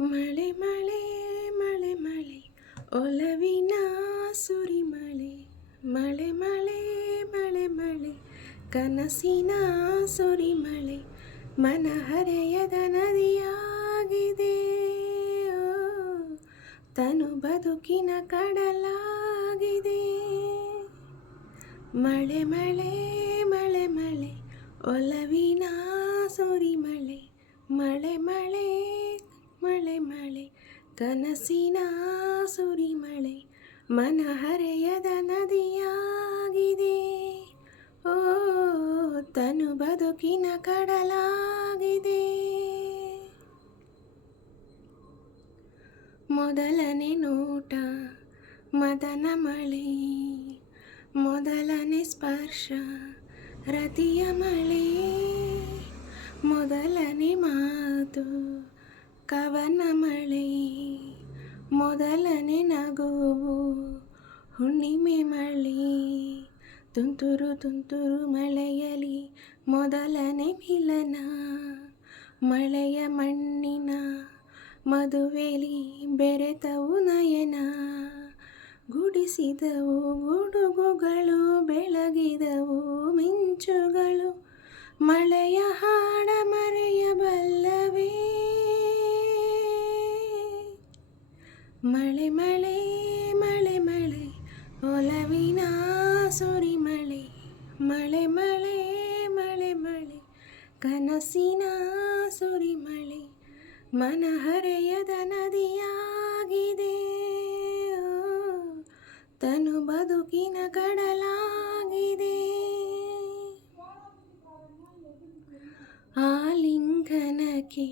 ಮಳೆ ಮಳೆ ಮಳೆ ಮಳೆ ಒಲವಿನ ಸುರಿಮಳೆ, ಮಳೆ ಮಳೆ ಮಳೆ ಮಳೆ ಕನಸಿನ ಸುರಿಮಳೆ, ಮನಹರೆಯದ ನದಿಯಾಗಿದೆ. ಓ, ತನು ಬದುಕಿನ ಕಡಲಾಗಿದೆ. ಮಳೆ ಮಳೆ ಮಳೆ ಮಳೆ ಒಲವಿನ ಸುರಿಮಳೆ, ಮಳೆ ಮಳೆ ಮಳೆ ಮಳೆ ಕನಸಿನ ಸುರಿಮಳೆ, ಮನಹರೆಯದ ನದಿಯಾಗಿದೆ. ಓ, ತನು ಬದುಕಿನ ಕಡಲಾಗಿದೆ. ಮೊದಲನೇ ನೋಟ ಮದನ ಮಳೆ, ಮೊದಲನೇ ಸ್ಪರ್ಶ ರತಿಯ ಮಳೆ, ಮೊದಲನೇ ಮಾತು ಕವನ ಮಳೆ, ಮೊದಲನೇ ನಗುವು ಹುಣ್ಣಿಮೆ ಮಳೆ, ತುಂತುರು ತುಂತುರು ಮಳೆಯಲಿ ಮೊದಲನೇ ಮಿಲನ, ಮಳೆಯ ಮಣ್ಣಿನ ಮದುವೆಲಿ ಬೆರೆತವು ನಯನ, ಗುಡಿಸಿದವು ಗುಡುಗುಗಳು ಬೆಳಗಿದವು ಮಿಂಚುಗಳು, ಮಳೆಯ ಹಾಡ ಮರೆಯಬಲ್ಲವೇ? ಮಳೆ ಮಳೆ ಮಳೆ ಮಳೆ ಒಲವಿನ ಸುರಿಮಳೆ, ಮಳೆ ಮಳೆ ಮಳೆ ಮಳೆ ಕನಸಿನ ಸುರಿಮಳೆ, ಮನಹರೆಯದ ನದಿಯಾಗಿದೆ. ಓ, ತನು ಬದುಕಿನ ಕಡಲಾಗಿದೆ. ಆಲಿಂಗನಕ್ಕೆ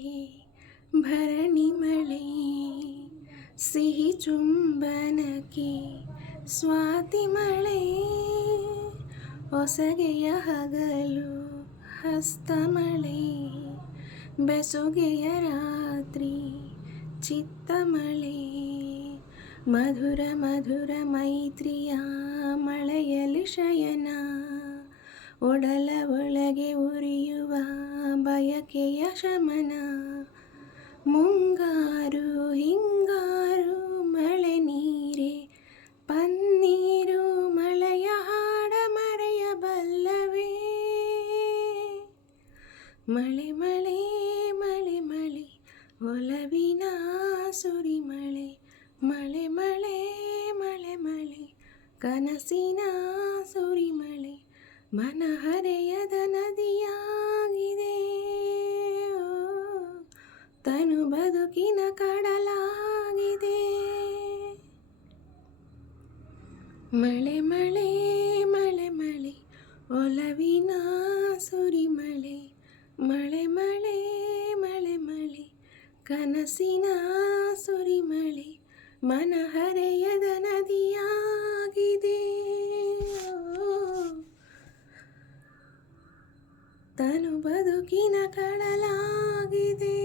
ಭರಣಿ ಮಳೆ, ಸಿಹಿ ಚುಂಬನಕ್ಕೆ ಸ್ವಾತಿ ಮಳೆ, ಹೊಸಗೆಯ ಹಗಲು ಹಸ್ತ ಮಳೆ, ಬೆಸುಗೆಯ ರಾತ್ರಿ ಚಿತ್ತ ಮಳೆ, ಮಧುರ ಮಧುರ ಮೈತ್ರಿಯ ಮಳೆಯಲಿ ಶಯನ, ಒಡಲ ಒಳಗೆ ಉರಿಯುವ ಬಯಕೆಯ ಶಮನ, ಮುಂಗಾರು ಹಿಂಗಾರು ಮಳೆ ನೀರೆ ಪನ್ನೀರು, ಮಳೆಯ ಹಾಡ ಮರೆಯಬಲ್ಲವೇ? ಮಳೆ ಮಳೆ ಮಳೆ ಮಳೆ ಒಲವಿನ ಸುರಿಮಳೆ, ಮಳೆ ಮಳೆ ಮಳೆ ಮಳೆ ಕನಸಿನ ಸುರಿಮಳೆ, ಮನಹರೆಯದ ನದಿಯಾಗಿದೆ. ಓ, ತನು ಬದುಕಿನ ಕಡಲಾಗಿದೆ. ಮಳೆ ಮಳೆ ಮಳೆ ಮಳೆ ಒಲವಿನ ಸುರಿಮಳೆ, ಮಳೆ ಮಳೆ ಮಳೆ ಮಳೆ ಕನಸಿನ ಸುರಿಮಳೆ, ಮನಹರೆಯದ ನದಿಯಾಗಿದೆ. ಓ, ತನು ಬದುಕಿನ ಕಡಲಾಗಿದೆ.